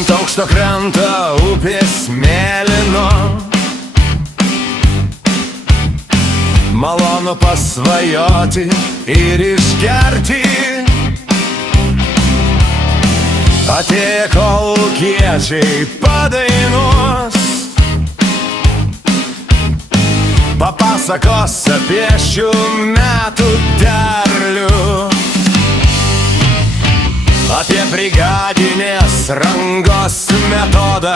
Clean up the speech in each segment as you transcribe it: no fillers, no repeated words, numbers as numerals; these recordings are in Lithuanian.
Ant aukšto kranto upės mėlyno malonu pasvajoti ir išgerti. Atėję kolūkiečiai padainuos, papasakos apie šių metų derlių, apie brigadinės rangos metodą.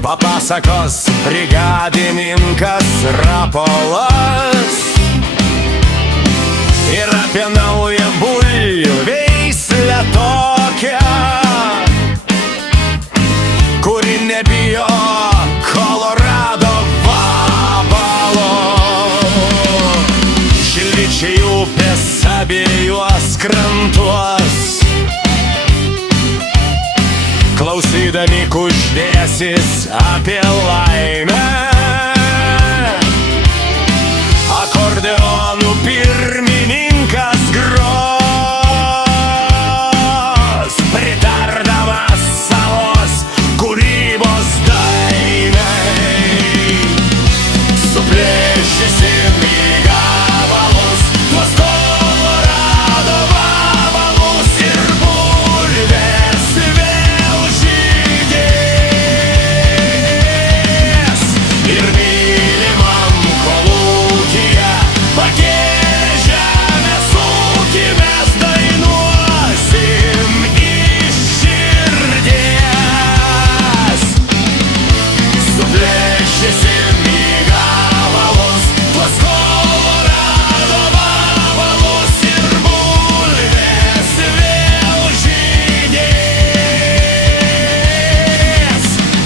Papasakos brigadininkas Rapolas ir apie naują bulvių veislę tokią, kuri nebijo Kolorado vabalo. Šilvičiai upės abiejuos krantuos, klausydami kuždėsis apie laimę, akordeonų pirmininkas gros, pritardamas savos kūrybos dainai. Suplėšysim į gabalus tuos Kolorado vabalus ir bulvės vėl žydės. Ir mylimam kolūkyje pakėlę žemės ūkį mes dainuosim iš širdies. Suplėšysim į gabalus tuos Kolorado vabalus ir bulvės vėl žydės.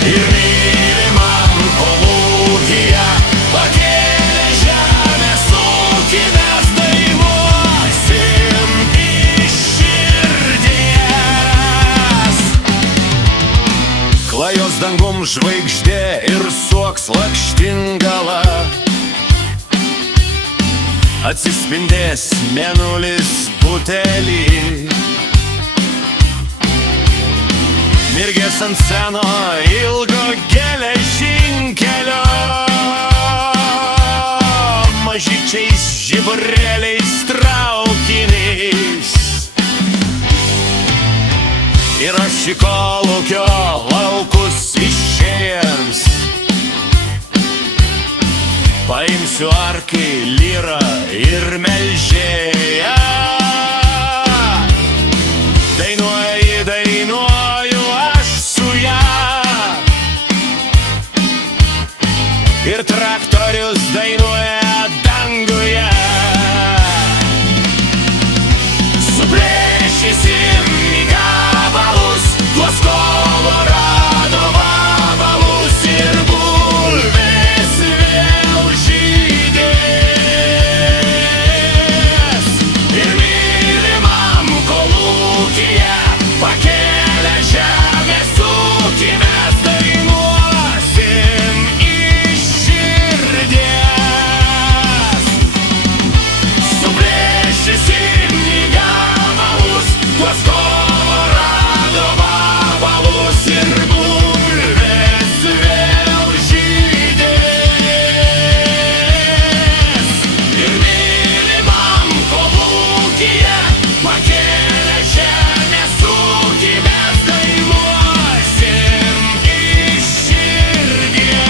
Ir mylimam kolūkyje pakėlę žemės ūkį mes dainuosim iš širdies. Klajos dangum žvaigždė ir suoks lakštingala, atsispindės mėnulis butelį, mirgės ant seno ilgo geležinkelio, mažyčiais žiburėliais traukiniais. Ir aš į kolūkio laukus išėjęs paimsiu arklį, lyrą ir melžėją. Dainuoja ji, dainuoju aš su ja, ir traktorius dainuoja danguje. Suplėšysim į gabalus tuos Kolorado vabalus ir bulvės vėl žydės. Ir mylimam kolūkyje pakėlę žemės ūkį mes dainuosim iš širdies. Suplėšysim į gabalus tuos Kolorado vabalus ir bulvės vėl žydės. Ir mylimam kolūkyje pakėlę žemės ūkį mes dainuosim iš širdies.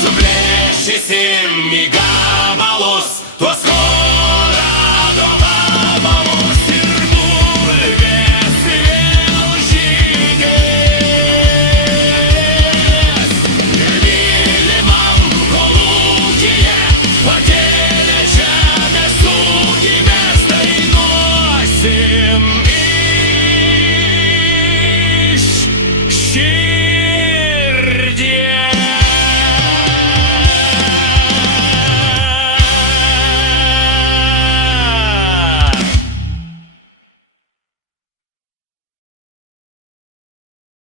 Suplėšysim į gabalus tuos